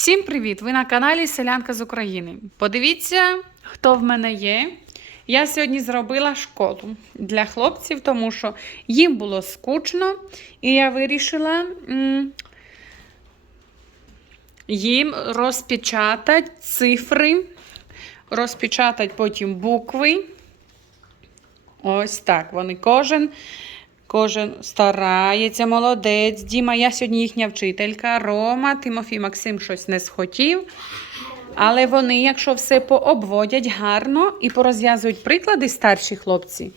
Всім привіт! Ви на каналі Селянка з України. Подивіться, хто в мене є. Я сьогодні зробила школу для хлопців, тому що їм було скучно, і я вирішила їм розпечатати цифри, розпечатати потім букви. Ось так. Вони кожен. Кожен старається, молодець. Діма, я сьогодні їхня вчителька. Рома, Тимофій, Максим щось не схотів. Але вони, якщо все пообводять гарно і порозв'язують приклади старші хлопці,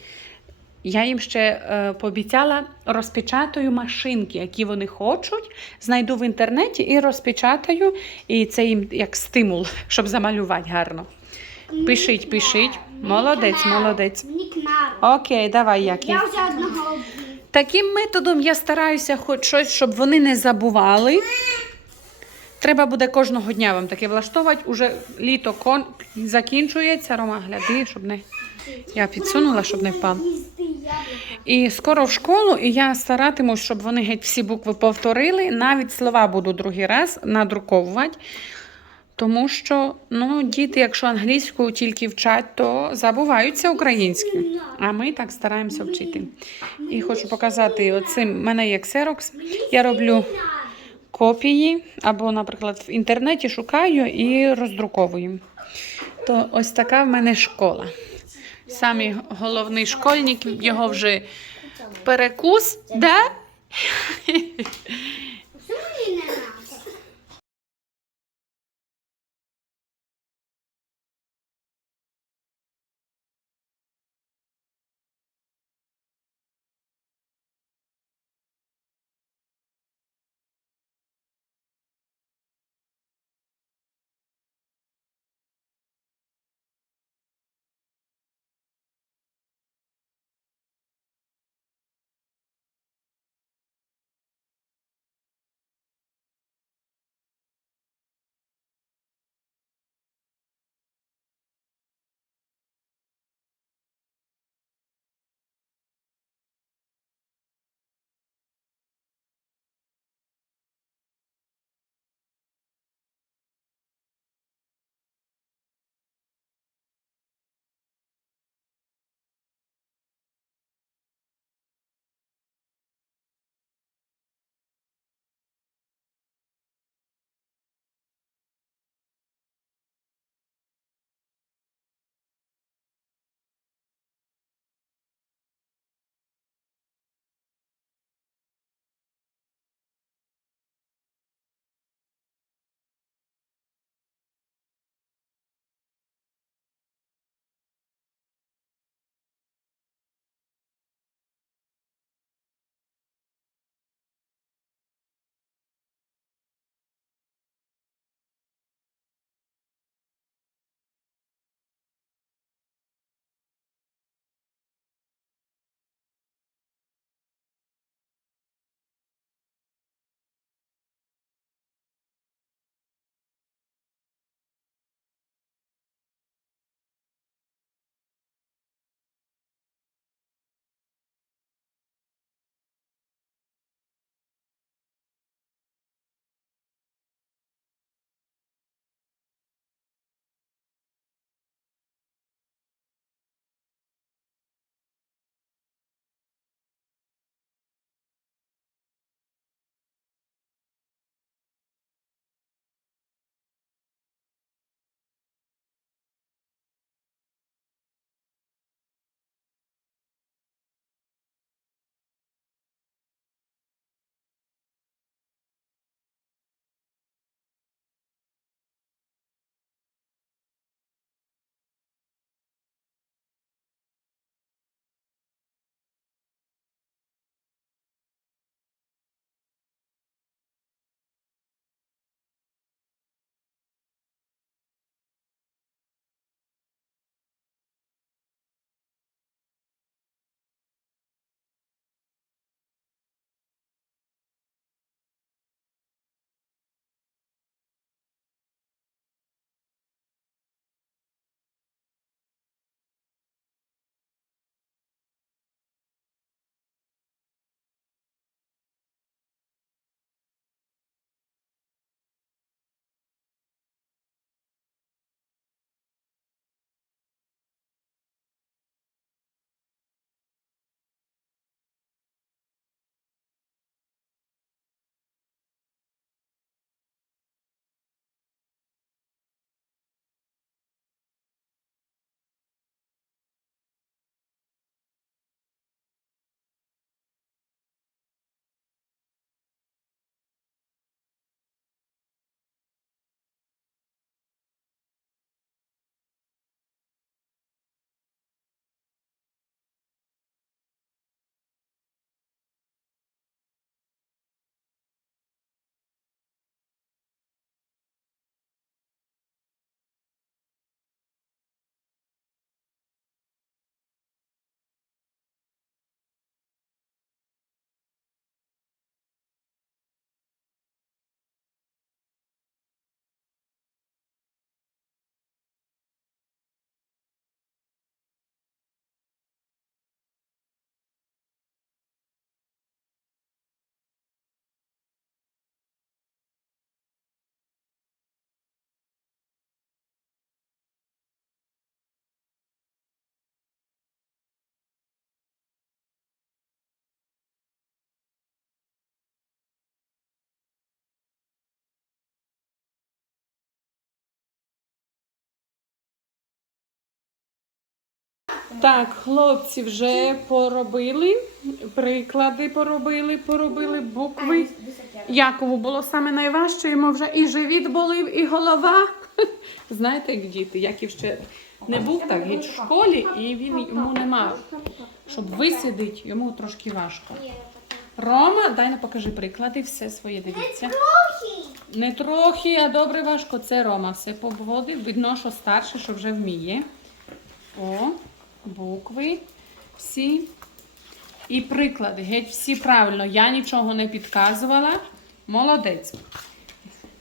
я їм ще е, пообіцяла розпечатаю машинки, які вони хочуть. Знайду в інтернеті і розпечатаю. І це їм як стимул, щоб замалювати гарно. Пишіть, пишіть. Молодець, молодець. Окей, давай, Яків. Я вже одного. Таким методом я стараюся хоч щось, щоб вони не забували. Треба буде кожного дня вам таке влаштовувати. Уже літо кон... закінчується. Рома, гляди, щоб не. Я підсунула, щоб не впав. І скоро в школу, і я старатимусь, щоб вони геть всі букви повторили. Навіть слова буду другий раз надруковувати. Тому що ну, діти, якщо англійську тільки вчать, то забуваються українською. А ми так стараємося вчити. І хочу показати, оцим в мене є ксерокс. Я роблю копії або, наприклад, в інтернеті шукаю і роздруковую. То ось така в мене школа. Самий головний школьник, його вже перекус, да? Так, хлопці вже поробили, приклади поробили, поробили букви. Якову було саме найважче, йому вже і живіт болів, і голова. Знаєте, як діти, Яків ще не був так геть в школі, і він йому нема. Щоб висидити, йому трошки важко. Рома, дай не покажи приклади, все своє дивіться. Не трохи, а добре важко. Це Рома все поводив. Видно, що старший, що вже вміє. О, букви всі. І приклади. Геть всі правильно. Я нічого не підказувала. Молодець.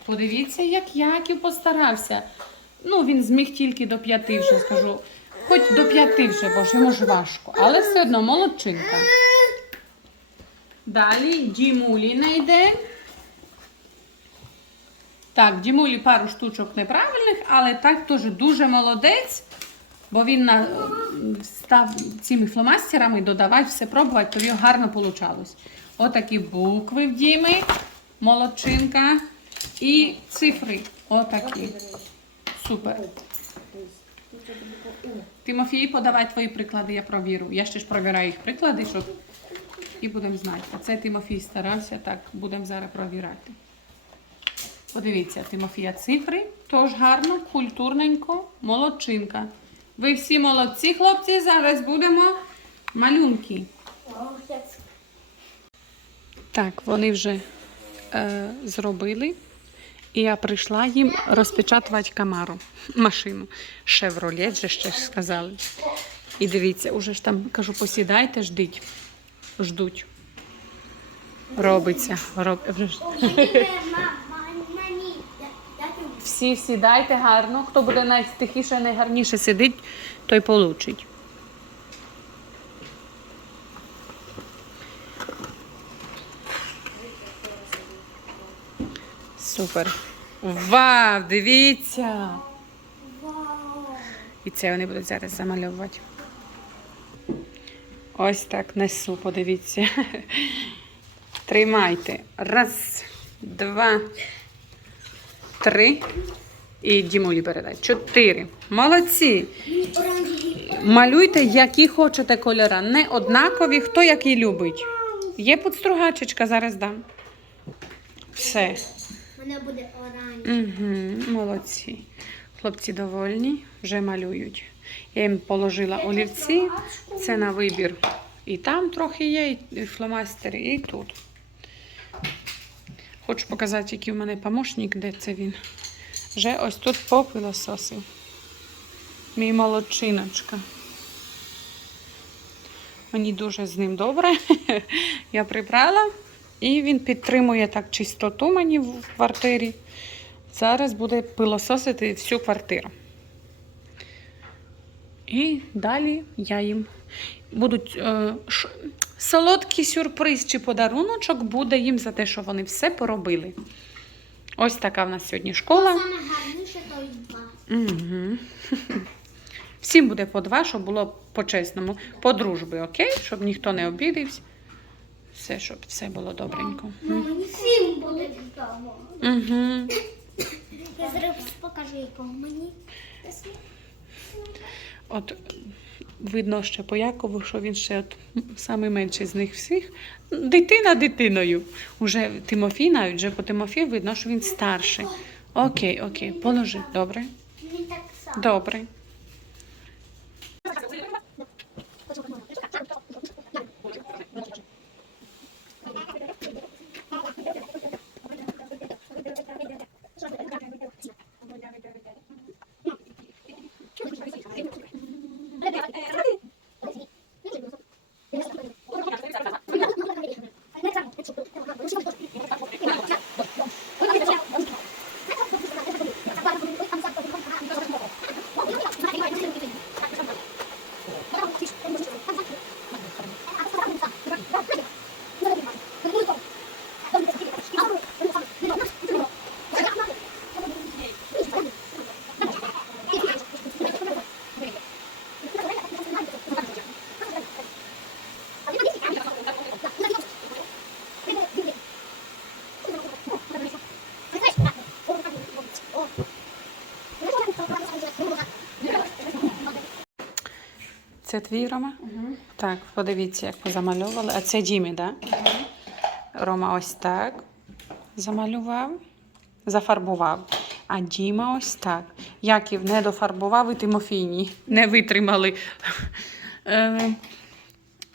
Подивіться, як Яків постарався. Ну, він зміг тільки до п'яти вже скажу. Хоч до п'яти вже, бо йому ж важко. Але все одно молодчинка. Далі Дімулі не йде. Так, Дімулі пару штучок неправильних, але так теж дуже молодець, бо він на, став цими фломастерами додавати, все пробувати, то його гарно вийшло. Отакі букви в Діми, молодчинка і цифри. Отакі. Супер. Тимофій, подавай твої приклади, я провірю. Я ще ж провіряю їх приклади, щоб і будемо знати. Оце Тимофій старався, так, будемо зараз провіряти. Подивіться, Тимофія цифри, теж гарно, культурненько, молодчинка. Ви всі молодці, хлопці, зараз будемо малюнки. Так, вони вже е, зробили. І я прийшла їм розпечатувати камару, машину. Шевролет же ще сказали. І дивіться, уже ж там кажу, посідайте, ждіть. Ждуть. Робиться. Роб... Всі сідайте гарно. Хто буде найтихіше, найгарніше сидить, той получить. Супер. Вау, дивіться! І це вони будуть зараз замальовувати. Ось так несу, подивіться. Тримайте. Раз, два, три. І Дімулі передай. Чотири. Молодці. Малюйте, які хочете кольори. Не однакові, хто який любить. Є подстругачечка, зараз дам. Все. Мене буде оранж. Угу, молодці. Хлопці довольні, вже малюють. Я їм положила олівці. Це на вибір. І там трохи є, і фломастери, і тут. Хочу показати, який у мене помощник, де це він. Вже ось тут попилососив. Мій молодчиночка. Мені дуже з ним добре. Я прибрала. І він підтримує так чистоту мені в квартирі. Зараз буде пилососити всю квартиру. І далі я їм будуть е, солодкий сюрприз чи подаруночок буде їм за те, що вони все поробили. Ось така в нас сьогодні школа. Саме гарніше то й два. Угу. Всім буде по два, щоб було по-чесному, по дружбі, окей? Щоб ніхто не обідився. Все, щоб все було добренько. Ну, всім буде відомо. Угу. Я зараз покажу, якого мені. От видно ще по Якову, що він ще от самий менший з них всіх. Дитина дитиною. Уже Тимофій, навіть вже по Тимофію видно, що він старший. Окей, окей, положи. Добре. Добре. Це твій Рома? Угу. Так, подивіться, як ми замальовували. А це Дімі, так? Да? Рома ось так замалював, зафарбував. А Діма ось так. Яків не дофарбував і Тимофійні. Не витримали. Е,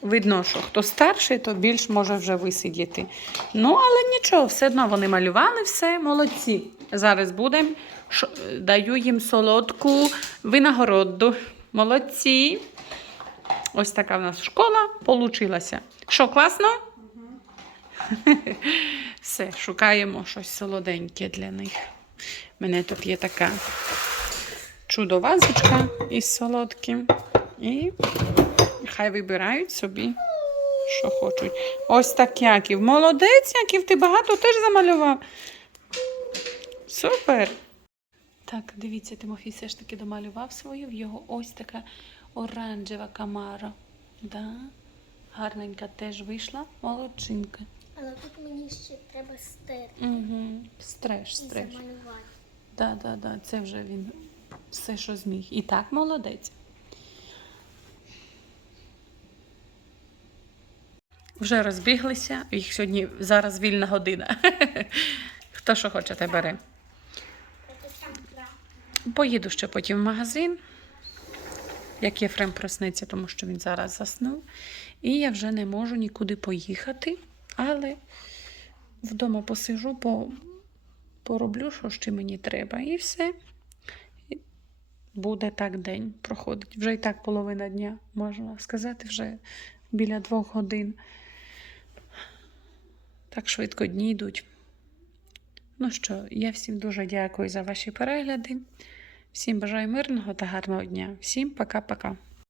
Видно, що хто старший, то більш може вже висидіти. Ну, але нічого, все одно вони малювали все, молодці. Зараз будемо, даю їм солодку винагороду. Молодці. Ось така в нас школа получилася. Що, класно? Все, шукаємо щось солоденьке для них. У мене тут є така чудо-вазочка із солодким. І хай вибирають собі, що хочуть. Ось так Яків. Молодець, Яків, ти багато теж замалював. Супер. Так, дивіться, Тимофій все ж таки домалював свою. В його ось така оранжева камара. Да? Гарненька теж вийшла. Молодчинка. Але тут мені ще треба стерти Угу. Стреш, і стреш. замалювати. Да, да, да. Це вже він все, що зміг. І так молодець. Вже розбіглися. Їх сьогодні зараз вільна година. Хто що хоче, те бере. Поїду ще потім в магазин, як Єфрем проснеться, тому що він зараз заснув. І я вже не можу нікуди поїхати, але вдома посижу, по, пороблю, що ще мені треба. І все. Буде так день проходить. Вже і так половина дня, можна сказати, вже біля двох годин. Так швидко дні йдуть. Ну що, я всім дуже дякую за ваші перегляди. Всім бажаю мирного та гарного дня. Всім пока-пока.